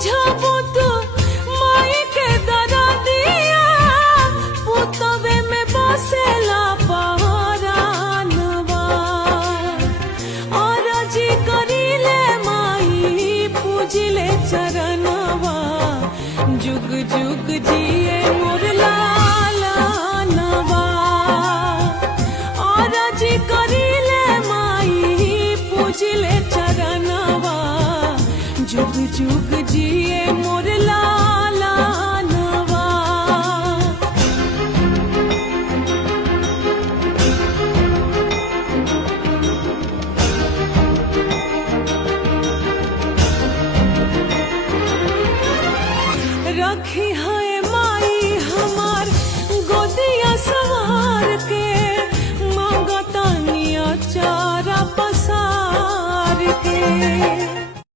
बुझबो तो माई के दरा दिया पुतवे में बसेला पहरानवा और जी करिले माई पूजिले चरणवा जुग जुग जिए मोर लालनवा और जी करिले माई पूजिले चरणवा जुग जुग जिए मोर लालनवा। रखी